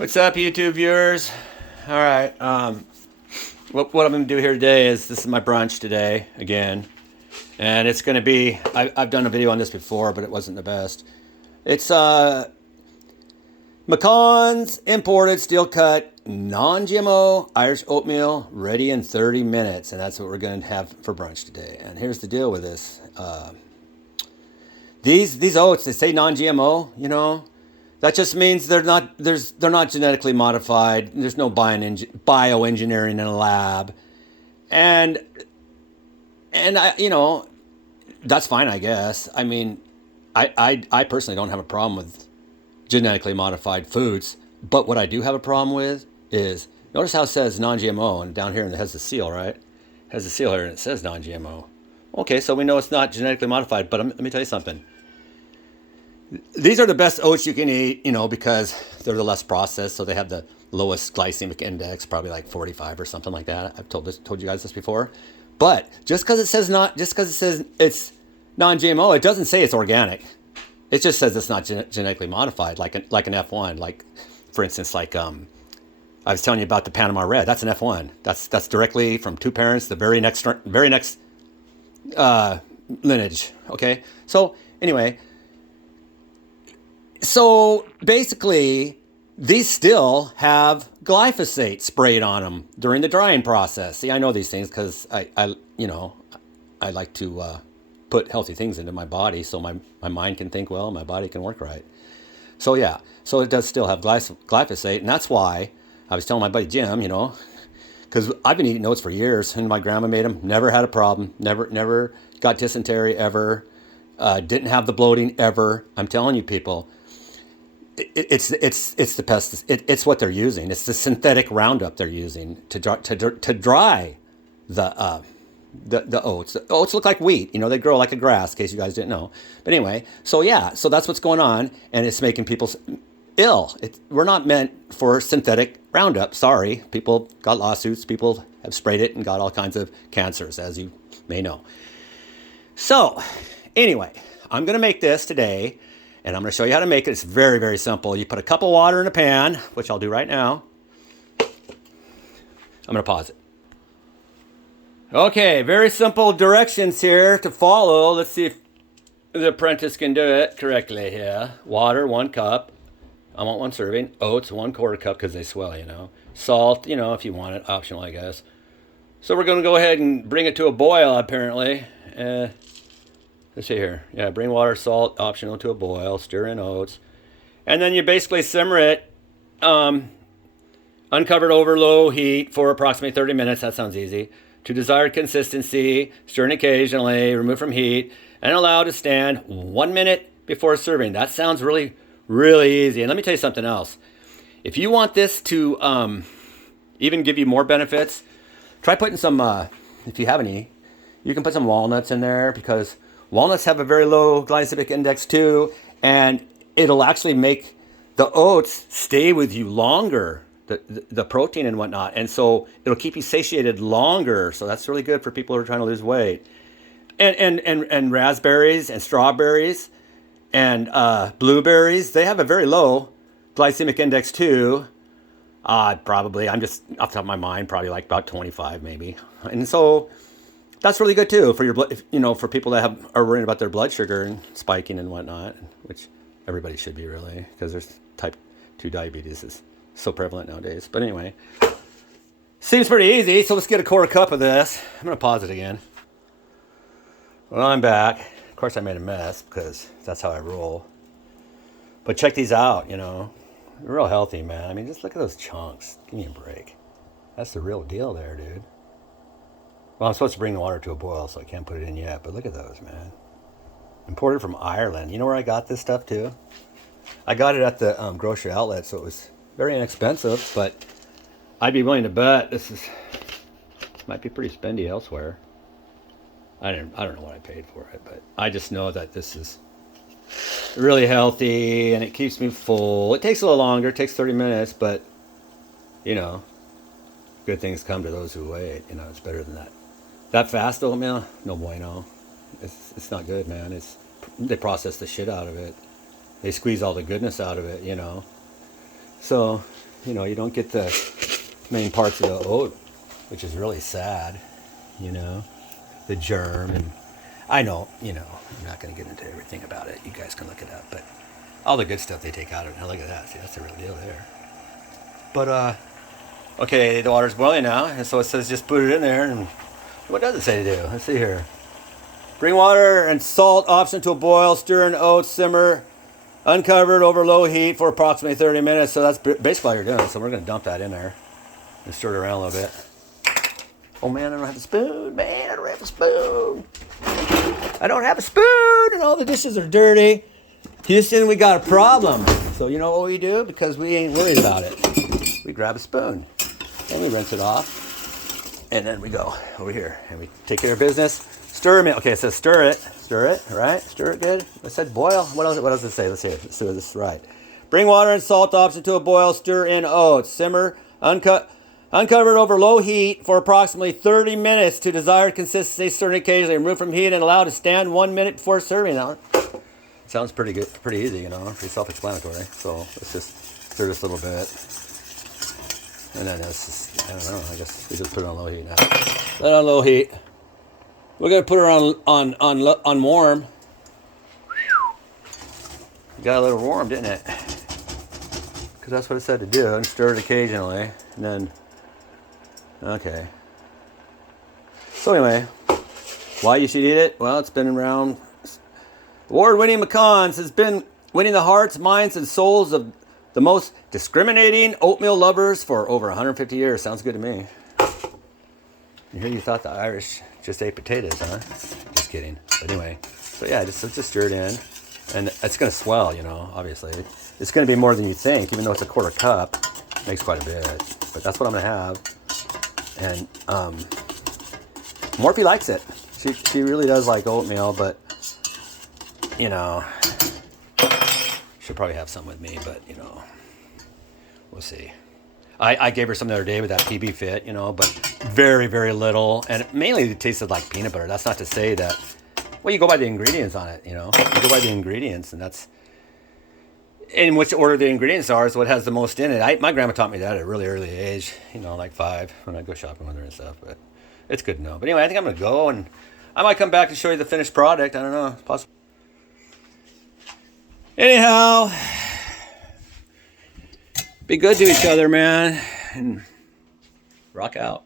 What's up, YouTube viewers? All right. What I'm going to do here today is this is my brunch today again, and it's going to be. I've done a video on this before, but it wasn't the best. It's Macans imported steel cut non-GMO Irish oatmeal ready in 30 minutes, and that's what we're going to have for brunch today. And here's the deal with this. These oats, they say non-GMO, that just means they're not genetically modified. There's no bioengineering in a lab, and I that's fine, I guess. I mean, I personally don't have a problem with genetically modified foods, but what I do have a problem with is notice how it says non-GMO, and down here and it has the seal, right? It has the seal here and it says non-GMO. Okay, so we know it's not genetically modified, but let me tell you something. These are the best oats you can eat, because they're the less processed, so they have the lowest glycemic index, probably like 45 or something like that. I've told you guys this before. But just because it says it's non-GMO, it doesn't say it's organic. It just says it's not genetically modified, like an F1. Like, for instance, I was telling you about the Panama Red. That's an F1. That's directly from two parents, the very next lineage. Okay, so anyway. So basically, these still have glyphosate sprayed on them during the drying process. See, I know these things because I like to put healthy things into my body so my mind can think well, my body can work right. So yeah, so it does still have glyphosate, and that's why I was telling my buddy Jim, because I've been eating oats for years, and my grandma made them, never had a problem, never got dysentery ever, didn't have the bloating ever. I'm telling you, people. It's the pest. It's what they're using. It's the synthetic Roundup they're using to dry the oats. The oats look like wheat. They grow like a grass. In case you guys didn't know. But anyway, so yeah, so that's what's going on, and it's making people ill. We're not meant for synthetic Roundup. Sorry, people got lawsuits. People have sprayed it and got all kinds of cancers, as you may know. So anyway, I'm gonna make this today. And I'm going to show you how to make it. It's very, very simple. You put a cup of water in a pan, which I'll do right now. I'm going to pause it. Okay, very simple directions here to follow. Let's see if the apprentice can do it correctly here. Water, 1 cup. I want 1 serving. Oats, 1/4 cup because they swell, Salt, if you want it. Optional, I guess. So we're going to go ahead and bring it to a boil, apparently. Let's see here. Yeah, bring water, salt, optional to a boil, stir in oats. And then you basically simmer it, uncovered over low heat for approximately 30 minutes. That sounds easy. To desired consistency, stir in occasionally, remove from heat, and allow to stand 1 minute before serving. That sounds really, really easy. And let me tell you something else. If you want this to even give you more benefits, try putting some, if you have any, you can put some walnuts in there because walnuts have a very low glycemic index too, and it'll actually make the oats stay with you longer, the protein and whatnot, and so it'll keep you satiated longer. So that's really good for people who are trying to lose weight. And raspberries and strawberries and blueberries, they have a very low glycemic index too. I'm just off the top of my mind, probably like about 25 maybe, and so. That's really good too for your blood, for people that are worrying about their blood sugar and spiking and whatnot, which everybody should be really, because there's type 2 diabetes is so prevalent nowadays. But anyway, seems pretty easy. So let's get a 1/4 cup of this. I'm gonna pause it again. Well, I'm back. Of course, I made a mess because that's how I roll. But check these out. They're real healthy, man. I mean, just look at those chunks. Give me a break. That's the real deal there, dude. Well, I'm supposed to bring the water to a boil, so I can't put it in yet. But look at those, man. Imported from Ireland. You know where I got this stuff, too? I got it at the grocery outlet, so it was very inexpensive. But I'd be willing to bet this might be pretty spendy elsewhere. I don't know what I paid for it, but I just know that this is really healthy, and it keeps me full. It takes a little longer. It takes 30 minutes, but, good things come to those who wait. It's better than that. That fast oatmeal, no bueno. It's not good, man. They process the shit out of it. They squeeze all the goodness out of it, So you know, you don't get the main parts of the oat, which is really sad, you know, the germ. And I know, you know, I'm not going to get into everything about it. You guys can look it up, but all the good stuff they take out of it. Now look at that. See, that's the real deal there. But, okay, the water's boiling now, and so it says just put it in there. And what does it say to do? Let's see here. Bring water and salt option to a boil, stir in oats, simmer, uncovered over low heat for approximately 30 minutes. So that's basically all you're doing. So we're going to dump that in there and stir it around a little bit. Oh man, I don't have a spoon. Man, I don't have a spoon. I don't have a spoon, and all the dishes are dirty. Houston, we got a problem. So you know what we do? Because we ain't worried about it. We grab a spoon and we rinse it off. And then we go over here and we take care of business. Stir it. Okay, it says stir it, right? Stir it good. It said boil. What else does it say? Let's see. Let's do this right. Bring water and salt option to a boil. Stir in oats. Simmer. Uncovered over low heat for approximately 30 minutes to desired consistency. Stir occasionally. Remove from heat and allow to stand 1 minute before serving. Now, sounds pretty good, pretty easy, you know, pretty self-explanatory. So let's just stir this a little bit. And then it's just, I don't know, I guess we just put it on low heat now. Let it on low heat. We're going to put her on warm. It got a little warm, didn't it? Because that's what it said to do. And stir it occasionally. And then, okay. So anyway, why you should eat it? Well, it's been around. Award-winning pecans has been winning the hearts, minds, and souls of the most discriminating oatmeal lovers for over 150 years. Sounds good to me. You hear you thought the Irish just ate potatoes, huh? Just kidding. But anyway, so yeah, just stir it in. And it's going to swell, you know, obviously. It's going to be more than you think, even though it's a quarter cup. It makes quite a bit. But that's what I'm going to have. And Morphe likes it. She really does like oatmeal, but, you know, she'll probably have some with me, but, you know, we'll see. I gave her some the other day with that PB Fit, you know, but very, very little. And mainly it tasted like peanut butter. That's not to say that, well, you go by the ingredients on it, you know. You go by the ingredients, and that's, in which order the ingredients are is what has the most in it. My grandma taught me that at a really early age, you know, like 5, when I go shopping with her and stuff. But it's good to know. But anyway, I think I'm going to go, and I might come back and show you the finished product. I don't know. It's possible. Anyhow, be good to each other, man, and rock out.